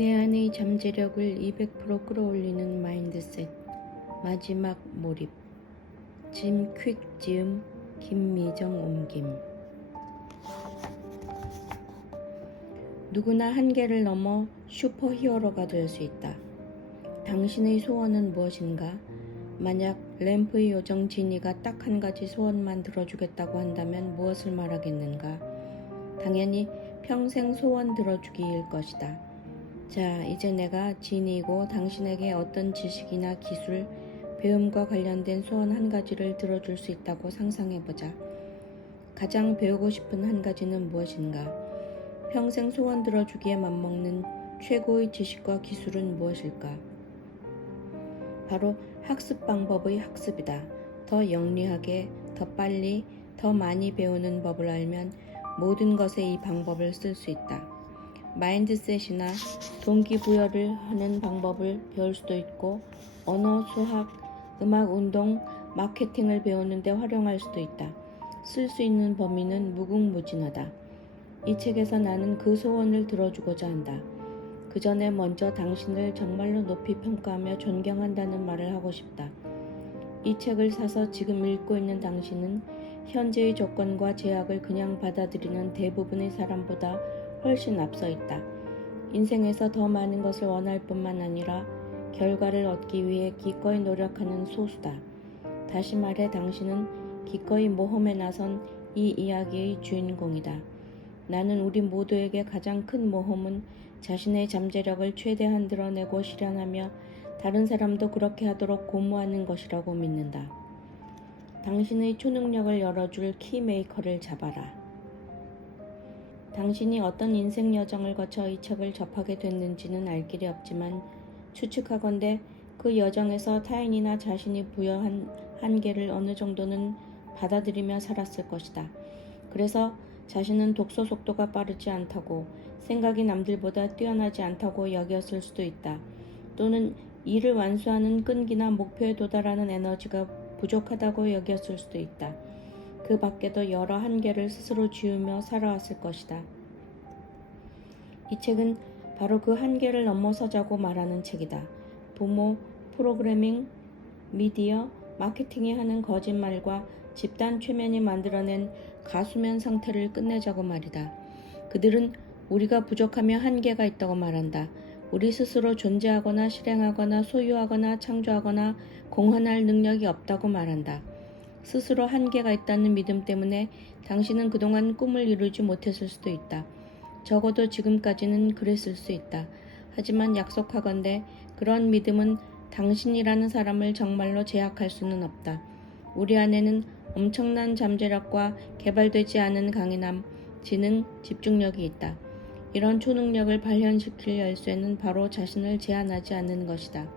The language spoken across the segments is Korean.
내 안의 잠재력을 200% 끌어올리는 마인드셋. 마지막 몰입. 짐 퀵 지음 김미정 옮김. 누구나 한계를 넘어 슈퍼히어로가 될 수 있다. 당신의 소원은 무엇인가? 만약 램프의 요정 지니가 딱 한 가지 소원만 들어주겠다고 한다면 무엇을 말하겠는가? 당연히 평생 소원 들어주기일 것이다. 자, 이제 내가 지니이고 당신에게 어떤 지식이나 기술, 배움과 관련된 소원 한 가지를 들어줄 수 있다고 상상해보자. 가장 배우고 싶은 한 가지는 무엇인가? 평생 소원 들어주기에 맞먹는 최고의 지식과 기술은 무엇일까? 바로 학습 방법의 학습이다. 더 영리하게, 더 빨리, 더 많이 배우는 법을 알면 모든 것에 이 방법을 쓸 수 있다. 마인드셋이나 동기부여를 하는 방법을 배울 수도 있고, 언어, 수학, 음악, 운동, 마케팅을 배우는 데 활용할 수도 있다. 쓸 수 있는 범위는 무궁무진하다. 이 책에서 나는 그 소원을 들어주고자 한다. 그 전에 먼저 당신을 정말로 높이 평가하며 존경한다는 말을 하고 싶다. 이 책을 사서 지금 읽고 있는 당신은 현재의 조건과 제약을 그냥 받아들이는 대부분의 사람보다 훨씬 앞서 있다. 인생에서 더 많은 것을 원할 뿐만 아니라 결과를 얻기 위해 기꺼이 노력하는 소수다. 다시 말해 당신은 기꺼이 모험에 나선 이 이야기의 주인공이다. 나는 우리 모두에게 가장 큰 모험은 자신의 잠재력을 최대한 드러내고 실현하며 다른 사람도 그렇게 하도록 고무하는 것이라고 믿는다. 당신의 초능력을 열어줄 키메이커를 잡아라. 당신이 어떤 인생 여정을 거쳐 이 책을 접하게 됐는지는 알 길이 없지만 추측하건대 그 여정에서 타인이나 자신이 부여한 한계를 어느 정도는 받아들이며 살았을 것이다. 그래서 자신은 독서 속도가 빠르지 않다고, 생각이 남들보다 뛰어나지 않다고 여겼을 수도 있다. 또는 일을 완수하는 끈기나 목표에 도달하는 에너지가 부족하다고 여겼을 수도 있다. 그 밖에도 여러 한계를 스스로 지우며 살아왔을 것이다. 이 책은 바로 그 한계를 넘어서자고 말하는 책이다. 부모, 프로그래밍, 미디어, 마케팅이 하는 거짓말과 집단 최면이 만들어낸 가수면 상태를 끝내자고 말이다. 그들은 우리가 부족하며 한계가 있다고 말한다. 우리 스스로 존재하거나 실행하거나 소유하거나 창조하거나 공헌할 능력이 없다고 말한다. 스스로 한계가 있다는 믿음 때문에 당신은 그동안 꿈을 이루지 못했을 수도 있다. 적어도 지금까지는 그랬을 수 있다. 하지만 약속하건대 그런 믿음은 당신이라는 사람을 정말로 제약할 수는 없다. 우리 안에는 엄청난 잠재력과 개발되지 않은 강인함, 지능, 집중력이 있다. 이런 초능력을 발현시킬 열쇠는 바로 자신을 제한하지 않는 것이다.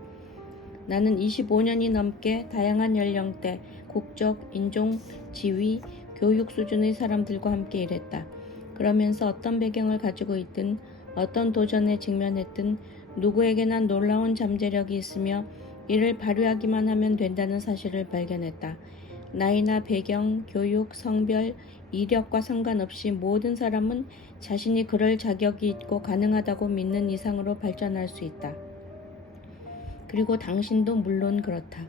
나는 25년이 넘게 다양한 연령대, 국적, 인종, 지위, 교육 수준의 사람들과 함께 일했다. 그러면서 어떤 배경을 가지고 있든 어떤 도전에 직면했든 누구에게나 놀라운 잠재력이 있으며 이를 발휘하기만 하면 된다는 사실을 발견했다. 나이나 배경, 교육, 성별, 이력과 상관없이 모든 사람은 자신이 그럴 자격이 있고 가능하다고 믿는 이상으로 발전할 수 있다. 그리고 당신도 물론 그렇다.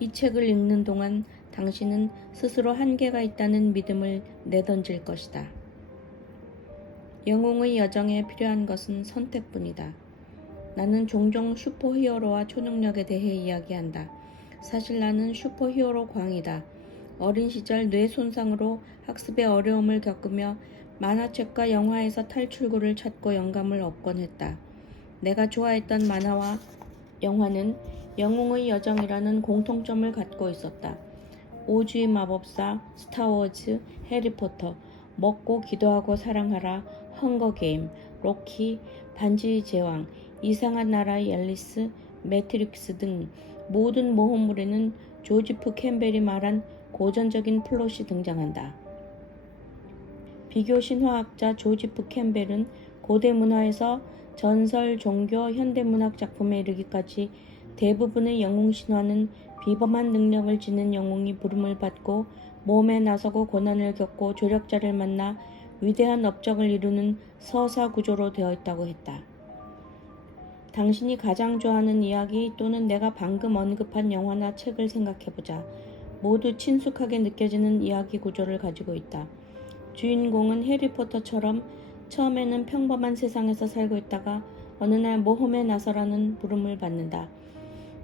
이 책을 읽는 동안 당신은 스스로 한계가 있다는 믿음을 내던질 것이다. 영웅의 여정에 필요한 것은 선택뿐이다. 나는 종종 슈퍼히어로와 초능력에 대해 이야기한다. 사실 나는 슈퍼히어로 광이다. 어린 시절 뇌 손상으로 학습에 어려움을 겪으며 만화책과 영화에서 탈출구를 찾고 영감을 얻곤 했다. 내가 좋아했던 만화와 영화는 영웅의 여정이라는 공통점을 갖고 있었다. 오즈의 마법사, 스타워즈, 해리포터, 먹고 기도하고 사랑하라, 헝거게임, 로키, 반지의 제왕, 이상한 나라의 앨리스, 매트릭스 등 모든 모험물에는 조지프 캠벨이 말한 고전적인 플롯이 등장한다. 비교 신화학자 조지프 캠벨은 고대 문화에서 전설, 종교, 현대문학 작품에 이르기까지 대부분의 영웅 신화는 비범한 능력을 지닌 영웅이 부름을 받고 모험에 나서고 고난을 겪고 조력자를 만나 위대한 업적을 이루는 서사 구조로 되어 있다고 했다. 당신이 가장 좋아하는 이야기 또는 내가 방금 언급한 영화나 책을 생각해보자. 모두 친숙하게 느껴지는 이야기 구조를 가지고 있다. 주인공은 해리포터처럼 처음에는 평범한 세상에서 살고 있다가 어느 날 모험에 나서라는 부름을 받는다.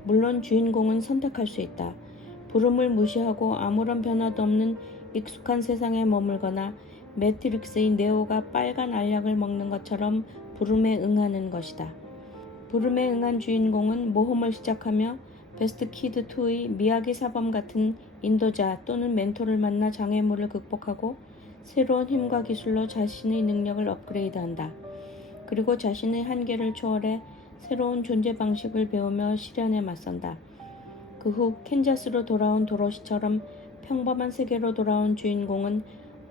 물론 주인공은 선택할 수 있다. 부름을 무시하고 아무런 변화도 없는 익숙한 세상에 머물거나 매트릭스의 네오가 빨간 알약을 먹는 것처럼 부름에 응하는 것이다. 부름에 응한 주인공은 모험을 시작하며 베스트 키드 2의 미야기 사범 같은 인도자 또는 멘토를 만나 장애물을 극복하고 새로운 힘과 기술로 자신의 능력을 업그레이드한다. 그리고 자신의 한계를 초월해 새로운 존재 방식을 배우며 시련에 맞선다. 그 후 캔자스로 돌아온 도로시처럼 평범한 세계로 돌아온 주인공은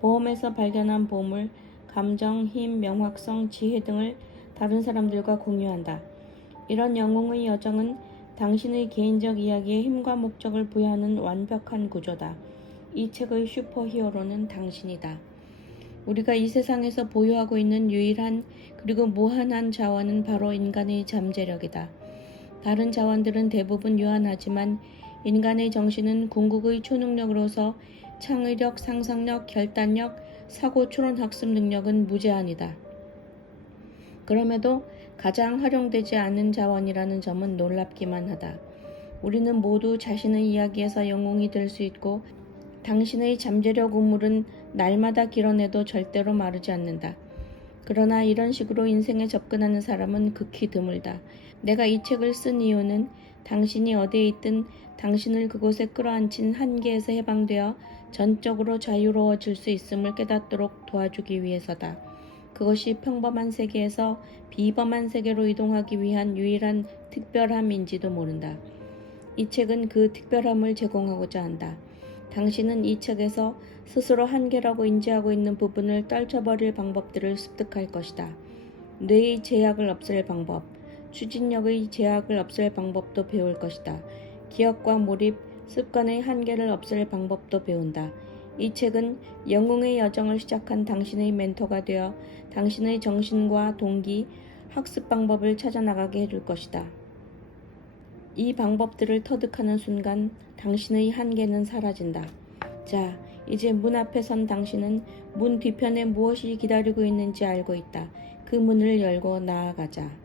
모험에서 발견한 보물, 감정, 힘, 명확성, 지혜 등을 다른 사람들과 공유한다. 이런 영웅의 여정은 당신의 개인적 이야기에 힘과 목적을 부여하는 완벽한 구조다. 이 책의 슈퍼히어로는 당신이다. 우리가 이 세상에서 보유하고 있는 유일한 그리고 무한한 자원은 바로 인간의 잠재력이다. 다른 자원들은 대부분 유한하지만 인간의 정신은 궁극의 초능력으로서 창의력, 상상력, 결단력, 사고 추론 학습 능력은 무제한이다. 그럼에도 가장 활용되지 않은 자원이라는 점은 놀랍기만 하다. 우리는 모두 자신의 이야기에서 영웅이 될 수 있고 당신의 잠재력 우물은 날마다 길어내도 절대로 마르지 않는다. 그러나 이런 식으로 인생에 접근하는 사람은 극히 드물다. 내가 이 책을 쓴 이유는 당신이 어디에 있든 당신을 그곳에 끌어안힌 한계에서 해방되어 전적으로 자유로워질 수 있음을 깨닫도록 도와주기 위해서다. 그것이 평범한 세계에서 비범한 세계로 이동하기 위한 유일한 특별함인지도 모른다. 이 책은 그 특별함을 제공하고자 한다. 당신은 이 책에서 스스로 한계라고 인지하고 있는 부분을 떨쳐버릴 방법들을 습득할 것이다. 뇌의 제약을 없앨 방법, 추진력의 제약을 없앨 방법도 배울 것이다. 기억과 몰입, 습관의 한계를 없앨 방법도 배운다. 이 책은 영웅의 여정을 시작한 당신의 멘토가 되어 당신의 정신과 동기, 학습 방법을 찾아나가게 해줄 것이다. 이 방법들을 터득하는 순간 당신의 한계는 사라진다. 자, 이제 문 앞에 선 당신은 문 뒤편에 무엇이 기다리고 있는지 알고 있다. 그 문을 열고 나아가자.